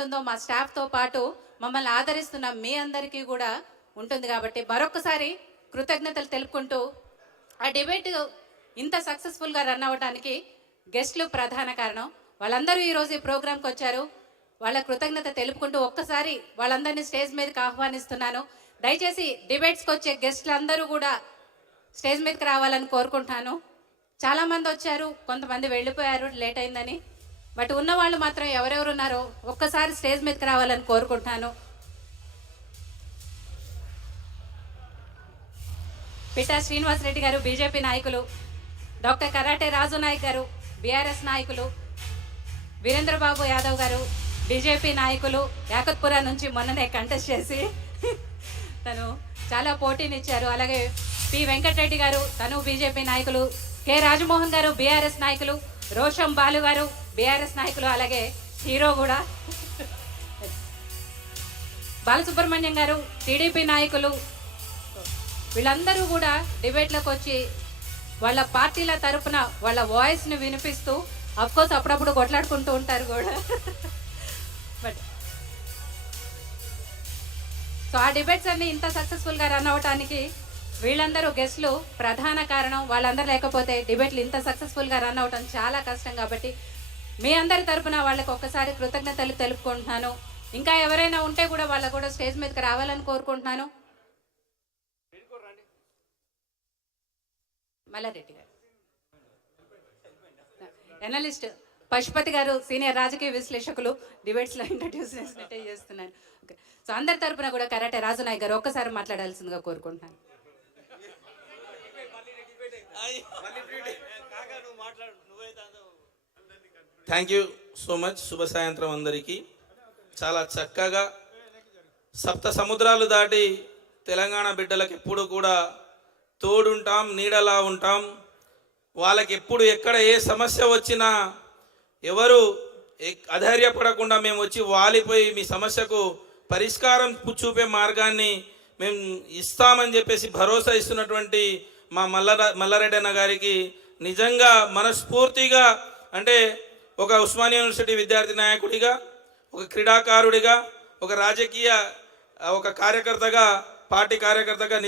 ఉంటుందో మా స్టాఫ్తో పాటు మమ్మల్ని ఆదరిస్తున్న మీ అందరికీ కూడా ఉంటుంది. కాబట్టి మరొకసారి కృతజ్ఞతలు తెలుపుకుంటూ ఆ డిబేట్ ఇంత సక్సెస్ఫుల్గా రన్ అవ్వడానికి గెస్ట్లు ప్రధాన కారణం. వాళ్ళందరూ ఈరోజు ఈ ప్రోగ్రాంకి వచ్చారు. వాళ్ళ కృతజ్ఞత తెలుపుకుంటూ ఒక్కసారి వాళ్ళందరినీ స్టేజ్ మీదకి ఆహ్వానిస్తున్నాను. దయచేసి డిబేట్స్కి వచ్చే గెస్ట్లు అందరూ కూడా స్టేజ్ మీదకి రావాలని కోరుకుంటున్నాను. చాలామంది వచ్చారు, కొంతమంది వెళ్ళిపోయారు లేట్ అయిందని. బట్ ఉన్న వాళ్ళు మాత్రం ఎవరెవరు ఉన్నారో ఒక్కసారి స్టేజ్ మీదకి రావాలని కోరుకుంటున్నాను. పిట్టా శ్రీనివాసరెడ్డి గారు బీజేపీ నాయకులు, డాక్టర్ కరాటే రాజు నాయక్ గారు బీఆర్ఎస్ నాయకులు, వీరేంద్రబాబు యాదవ్ గారు బీజేపీ నాయకులు, యాకత్పురా నుంచి మొన్ననే కంటెస్ట్ చేసి తను చాలా పోటీనిచ్చారు. అలాగే పి వెంకటరెడ్డి గారు, తను బీజేపీ నాయకులు, కె రాజమోహన్ గారు బీఆర్ఎస్ నాయకులు, రోషం బాలు గారు బీఆర్ఎస్ నాయకులు, అలాగే హీరో కూడా బాలసుబ్రహ్మణ్యం గారు టీడీపీ నాయకులు. వీళ్ళందరూ కూడా డిబేట్లోకి వచ్చి వాళ్ళ పార్టీల తరఫున వాళ్ళ వాయిస్ని వినిపిస్తూ, అఫ్కోర్స్ అప్పుడప్పుడు కొట్లాడుకుంటూ ఉంటారు కూడా. బట్ సో ఆ డిబేట్స్ అన్ని ఇంత సక్సెస్ఫుల్గా రన్ అవ్వటానికి వీళ్ళందరూ గెస్ట్లు ప్రధాన కారణం. వాళ్ళందరూ లేకపోతే డిబేట్లు ఇంత సక్సెస్ఫుల్గా రన్ అవ్వటం చాలా కష్టం. కాబట్టి మీ అందరి తరఫున వాళ్ళకి ఒక్కసారి కృతజ్ఞతలు తెలుపుకుంటున్నాను. ఇంకా ఎవరైనా ఉంటే కూడా వాళ్ళకు కూడా స్టేజ్ మీదకి రావాలని కోరుకుంటున్నాను. మల్లారెడ్డి గారు, ఎనలిస్ట్ పశుపతి గారు, సీనియర్ రాజకీయ విశ్లేషకులు, డిబేట్స్లో ఇంట్రడ్యూస్ చేస్తున్నాను. ఓకే, సో అందరి తరఫున కూడా కరాటే రాజు నాయక్ గారు ఒక్కసారి మాట్లాడాల్సిందిగా కోరుకుంటున్నాను. Thank you so much. శుభ సాయంత్రం అందరికీ. చాలా చక్కగా సప్త సముద్రాలు దాటి తెలంగాణ బిడ్డలకు ఎప్పుడు కూడా తోడుంటాం, నీడలా ఉంటాం. వాళ్ళకి ఎప్పుడు ఎక్కడ ఏ సమస్య వచ్చినా ఎవరు అధైర్యపడకుండా మేము వచ్చి వాలిపోయి మీ సమస్యకు పరిష్కారం చూపే మార్గాన్ని మేము ఇస్తామని చెప్పేసి భరోసా ఇస్తున్నటువంటి మా మల్లారెడ్డి అన్న గారికి నిజంగా మనస్ఫూర్తిగా, అంటే ఒక ఉస్మానియా యూనివర్సిటీ విద్యార్థి నాయకుడిగా, ఒక క్రీడాకారుడిగా, ఒక రాజకీయ ఒక కార్యకర్తగా, పార్టీ కార్యకర్తగా